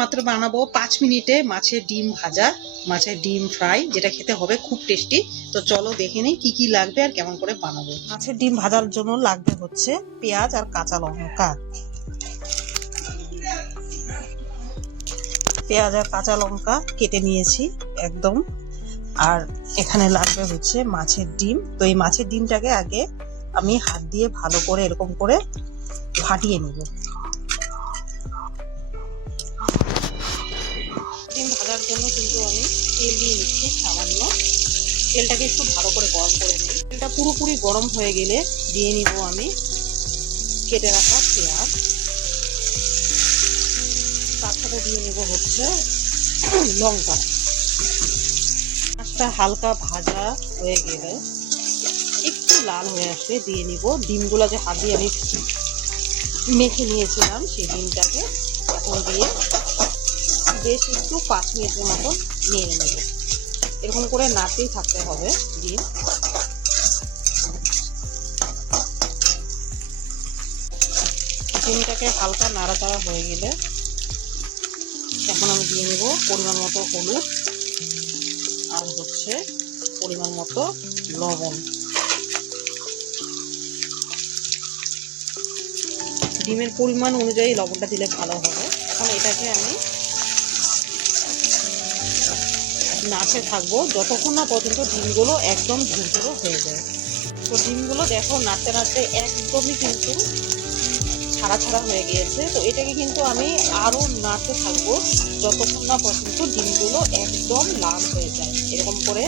মাত্র বানাবো 5 মিনিটে মাছের ডিম ভাজা, মাছের ডিম ফ্রাই, যেটা খেতে হবে খুব টেস্টি। তো চলো দেখে নিই কি কি লাগবে আর কেমন করে বানাবো। মাছের ডিম ভাজার জন্য লাগবে হচ্ছে পেঁয়াজ আর কাঁচা লঙ্কা। পেঁয়াজ আর কাঁচা লঙ্কা কেটে নিয়েছি একদম। আর এখানে লাগবে হচ্ছে মাছের ডিম। তো এই মাছের ডিমটাকে আগে আমি হাত দিয়ে ভালো করে এরকম করে ফাটিয়ে নিব। ডিম ভাজার জন্য কিন্তু আমি তেল দিয়ে নিচ্ছি সামান্য। তেলটাকে একটু ভালো করে গরম করে নিই। তেলটা পুরোপুরি গরম হয়ে গেলে দিয়ে নিব আমি কেটে রাখা পেঁয়াজ। তার সাথে দিয়ে নেব হচ্ছে লঙ্কা। মাছটা হালকা ভাজা হয়ে গেলে একটু লাল হয়ে আসলে দিয়ে নিব ডিমগুলো, যে হাত দিয়ে আমি মেখে নিয়েছিলাম সেই ডিমটাকে এখন দিয়ে বেশ একটু 5 মিনিটের মতন নেড়ে নেব। এরকম করে নাড়তেই থাকতে হবে ডিম। ডিমটাকে হালকা নাড়াচাড়া হয়ে গেলে এখন আমি দিয়ে নেব পরিমাণ মতো হলুদ আর হচ্ছে পরিমাণ মতো লবণ। ডিমের পরিমাণ অনুযায়ী লবণটা দিলে ভালো হবে। এখন এটাকে আমি নাড়তে থাকবো যতক্ষণ না পর্যন্ত ডিমগুলো একদম ঝুরঝুরো হয়ে যায়। তো ডিমগুলো দেখো নাড়তে নাড়তে একদমই কিন্তু ছাড়া ছাড়া হয়ে গিয়েছে। তো এটাকে কিন্তু আমি আরও নাড়তে থাকবো যতক্ষণ না পর্যন্ত ডিমগুলো একদম লাল হয়ে যায়। এরকম করে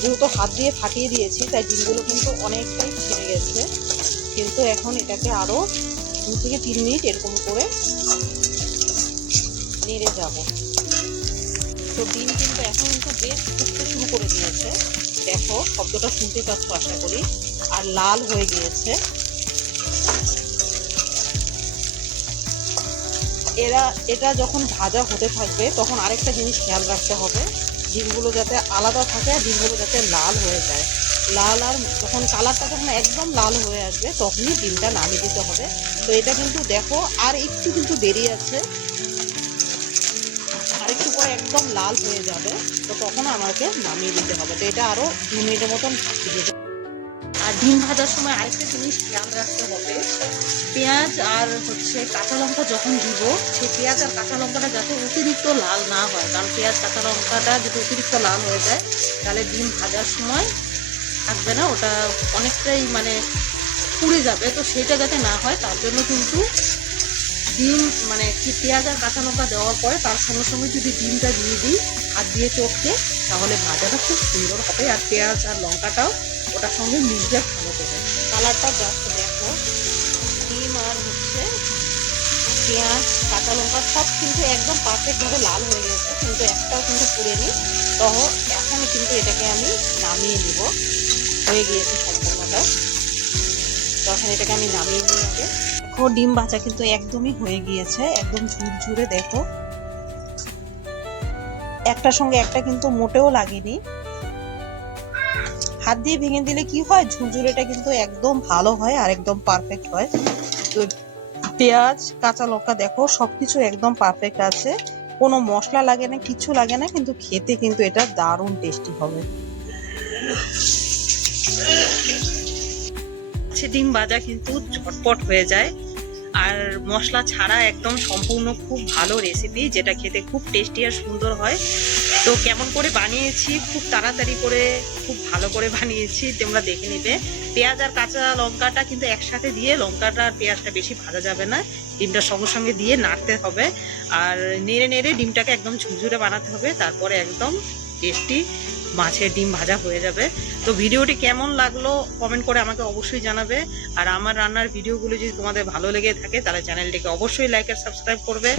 যেহেতু হাত দিয়ে ফাটিয়ে দিয়েছি তাই ডিমগুলো কিন্তু অনেকটাই ছেড়ে গেছে। কিন্তু এখন এটাকে আরও 2 থেকে 3 মিনিট এরকম করে নেড়ে যাব। তো ডিম কিন্তু এখন কিন্তু বেশ ফুটতে শুরু করে দিয়েছে। দেখো শব্দটা শুনতে পাচ্ছ আশা করি। আর লাল হয়ে গিয়েছে। এটা যখন ভাজা হতে থাকবে তখন আরেকটা জিনিস খেয়াল রাখতে হবে, ডিমগুলো যাতে আলাদা থাকে আর ডিমগুলো যাতে লাল হয়ে যায়। লাল আর যখন কালারটা যখন একদম লাল হয়ে আসবে তখনই ডিমটা নামিয়ে দিতে হবে। তো এটা কিন্তু দেখো আর একটু কিন্তু দেরি আছে, আরেকটু পরে একদম লাল হয়ে যাবে। তো তখন আমাকে নামিয়ে দিতে হবে। তো এটা আরও 2 মিনিটের মতন ভাজিয়ে দেবে। আর ডিম ভাজার সময় আরেকটা জিনিস খেয়াল রাখতে হবে, পেঁয়াজ আর হচ্ছে কাঁচা লঙ্কা যখন দিব সেই পেঁয়াজ আর কাঁচা লঙ্কাটা যাতে অতিরিক্ত লাল না হয়। কারণ পেঁয়াজ কাঁচা লঙ্কাটা যদি অতিরিক্ত লাল হয়ে যায় তাহলে ডিম ভাজার সময় থাকবে না, ওটা অনেকটাই মানে পুড়ে যাবে। তো সেটা যাতে না হয় তার জন্য কিন্তু ডিম মানে কি পেঁয়াজ আর কাঁচা লঙ্কা দেওয়ার পরে তার সঙ্গে সঙ্গে যদি ডিমটা দিয়ে দিই হাত দিয়ে চটকে, তাহলে ভাজাটা খুব সুন্দর হবে। আর পেঁয়াজ আর লঙ্কাটাও ওটার সঙ্গে মিশবে ভালো করে। কালারটা জাস্ট দেখো, ডিম আর হচ্ছে পেঁয়াজ কাঁচা লঙ্কা সব কিন্তু একদম পারফেক্টভাবে লাল হয়ে গেছে, কিন্তু একটাও কিন্তু পুড়েনি। তো এখন কিন্তু এটাকে আমি নামিয়ে নিব। হয়ে গিয়েছে সম্পূর্ণটা। তখন এটাকে আমি নামিয়ে নিয়ে আগে দেখো ডিম ভাজা কিন্তু একদমই হয়ে গিয়েছে, একদম ঝুরঝুরে। দেখো একটার সঙ্গে একটা কিন্তু মোটেও লাগেনি। হাত দিয়ে ভেঙে দিলে কি হয়, ঝুরঝুরেটা কিন্তু একদম ভালো হয় আর একদম পারফেক্ট হয়। তো পেঁয়াজ কাঁচা লঙ্কা দেখো সবকিছু একদম পারফেক্ট আছে, কোনো মশলা লাগে না, কিছু লাগে না, কিন্তু খেতে কিন্তু এটা দারুণ টেস্টি হবে। ডিম ভাজা কিন্তু ঝটপট হয়ে যায় আর মশলা ছাড়া একদম সম্পূর্ণ খুব ভালো রেসিপি, যেটা খেতে খুব টেস্টি আর সুন্দর হয়। তো কেমন করে বানিয়েছি, খুব তাড়াতাড়ি করে খুব ভালো করে বানিয়েছি, তোমরা দেখে নিবে। পেঁয়াজ আর কাঁচা লঙ্কাটা কিন্তু একসাথে দিয়ে, লঙ্কাটা আর পেঁয়াজটা বেশি ভাজা যাবে না, ডিমটার সঙ্গে সঙ্গে দিয়ে নাড়তে হবে। আর নেড়ে নেড়ে ডিমটাকে একদম ঝুরঝুরে বানাতে হবে, তারপরে একদম টেস্টি মাছের ডিম ভাজা হয়ে যাবে। তো ভিডিওটি কেমন লাগলো কমেন্ট করে আমাকে অবশ্যই জানাবে। আর আমার রান্নার ভিডিওগুলো যদি তোমাদের ভালো লেগে থাকে তাহলে চ্যানেলটিকে অবশ্যই লাইক আর সাবস্ক্রাইব করবে।